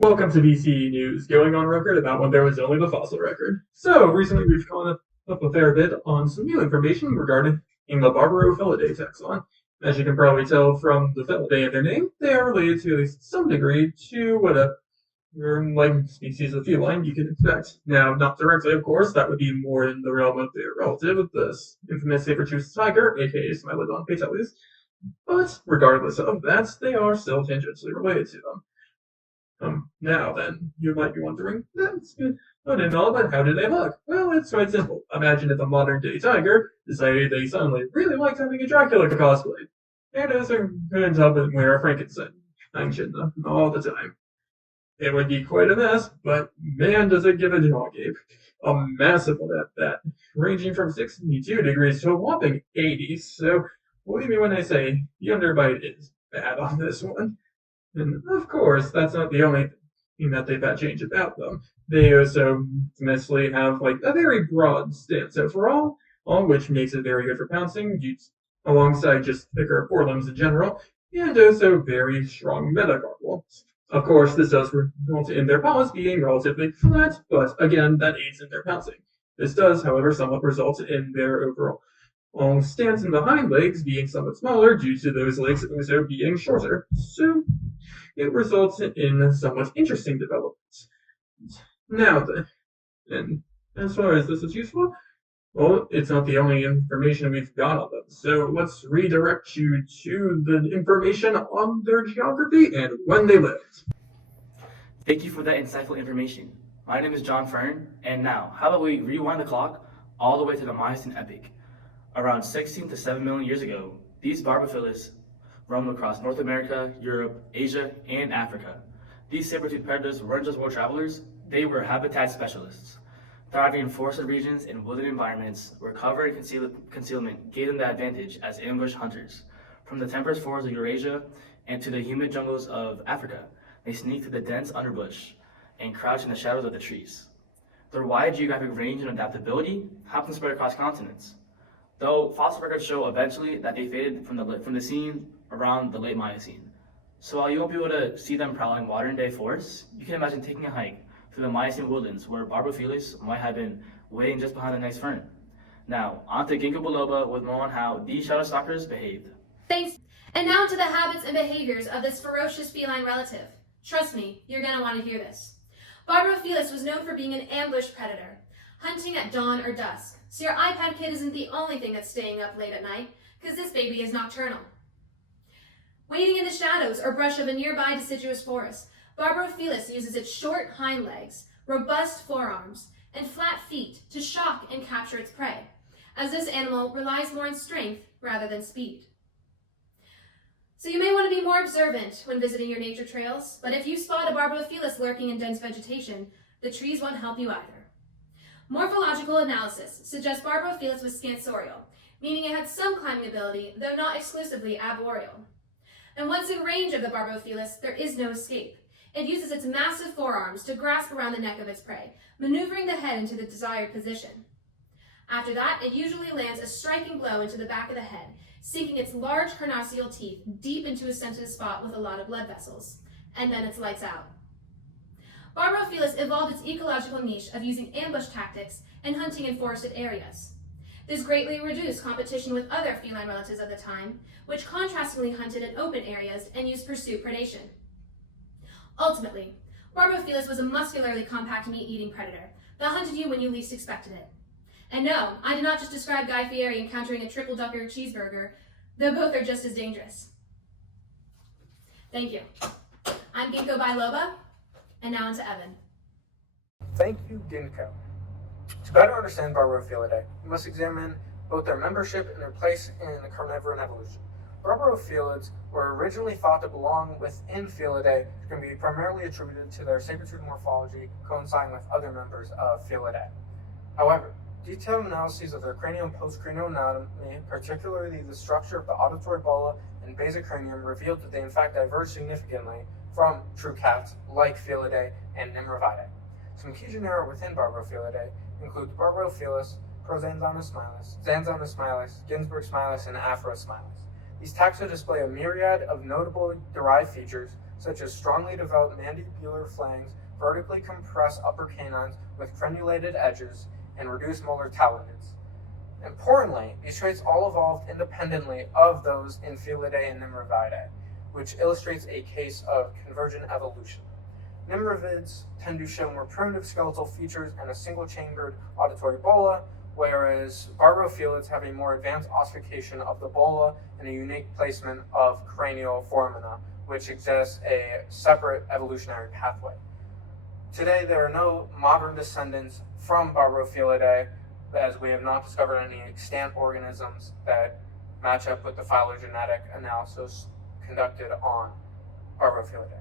Welcome to BC News, going on record about when there was only the fossil record. So, recently we've gone up a fair bit on some new information regarding the Barbourofelidae taxon. As you can probably tell from the Felidae in their name, they are related to at least some degree to whatever species of feline you can expect. Now, not directly, of course, that would be more in the realm of their relative, the infamous saber-toothed tiger, aka Smilodon patelis. But regardless of that, they are still tangentially related to them. Now then, you might be wondering, that's good. But in all, but how do they look? Well, it's quite simple. Imagine if a modern day tiger decided they suddenly really liked having a Dracula cosplay. And also couldn't help but wear a Frankenstein all the time. It would be quite a mess, but man does it give a dog ape. A massive one at that, ranging from 62 degrees to a whopping 80. So believe me when I say the underbite is bad on this one. And of course, that's not the only thing that they've had change about them. They also mostly have like a very broad stance overall, all which makes it very good for pouncing, alongside just thicker forelimbs in general, and also very strong metacarpals. Of course, this does result in their paws being relatively flat, but again, that aids in their pouncing. This does, however, somewhat result in their overall stance in the hind legs being somewhat smaller due to those legs also being shorter. So it results in somewhat interesting developments. Now then, and as far as this is useful, well, it's not the only information we've got on them. So let's redirect you to the information on their geography and when they lived. Thank you for that insightful information. My name is John Fern, and now, how about we rewind the clock all the way to the Miocene epoch? Around 16 to 7 million years ago, these Barbourofelidae roamed across North America, Europe, Asia, and Africa. These saber-toothed predators weren't just world travelers, they were habitat specialists. Thriving in forested regions and wooded environments where cover and concealment gave them the advantage as ambush hunters. From the temperate forests of Eurasia and to the humid jungles of Africa, they sneak through the dense underbush and crouch in the shadows of the trees. Their wide geographic range and adaptability helped them spread across continents, though fossil records show eventually that they faded from the scene around the late Miocene. So while you won't be able to see them prowling modern-day forests, you can imagine taking a hike through the Miocene woodlands where Barbourofelidae might have been waiting just behind the next fern. Now, on to Ginkgo biloba with more on how these shadow stalkers behaved. Thanks. And now to the habits and behaviors of this ferocious feline relative. Trust me, you're going to want to hear this. Barbourofelidae was known for being an ambush predator, hunting at dawn or dusk. So your iPad kid isn't the only thing that's staying up late at night, because this baby is nocturnal. Waiting in the shadows or brush of a nearby deciduous forest, Barbourofelidae uses its short hind legs, robust forearms, and flat feet to shock and capture its prey, as this animal relies more on strength rather than speed. So you may want to be more observant when visiting your nature trails, but if you spot a Barbourofelidae lurking in dense vegetation, the trees won't help you either. Morphological analysis suggests Barbourofelidae was scansorial, meaning it had some climbing ability, though not exclusively arboreal. And once in range of the Barbourofelidae, there is no escape. It uses its massive forearms to grasp around the neck of its prey, maneuvering the head into the desired position. After that, it usually lands a striking blow into the back of the head, sinking its large carnassial teeth deep into a sensitive spot with a lot of blood vessels. And then it's lights out. Barbourofelidae evolved its ecological niche of using ambush tactics and hunting in forested areas. This greatly reduced competition with other feline relatives of the time, which contrastingly hunted in open areas and used pursuit predation. Ultimately, Barbourofelidae was a muscularly compact meat-eating predator that hunted you when you least expected it. And no, I did not just describe Guy Fieri encountering a triple ducker cheeseburger, though both are just as dangerous. Thank you. I'm Ginkgo biloba, and now on to Evan. Thank you, Ginkgo. To better understand Barbourofelidae, we must examine both their membership and their place in the carnivoran evolution. Barbourofelidae were originally thought to belong within Felidae, which can be primarily attributed to their saber-toothed morphology coinciding with other members of Felidae. However, detailed analyses of their cranial and postcranial anatomy, particularly the structure of the auditory bulla and basicranium, revealed that they in fact diverge significantly from true cats like Felidae and Nimrovidae. Some key genera within Barbourofelidae include Barbourofelidae, Prozanzana smilis, Zanzana smilis, Ginsberg smilis, and Afro smilis. These taxa display a myriad of notable derived features, such as strongly developed mandibular flanges, vertically compressed upper canines with crenulated edges, and reduced molar talonids. Importantly, these traits all evolved independently of those in Felidae and Nimrovidae, which illustrates a case of convergent evolution. Nimrovids tend to show more primitive skeletal features and a single-chambered auditory bulla, whereas Barbourofelidae have a more advanced ossification of the bulla and a unique placement of cranial foramina, which suggests a separate evolutionary pathway. Today, there are no modern descendants from Barbourofelidae, as we have not discovered any extant organisms that match up with the phylogenetic analysis conducted on Barbourofelidae.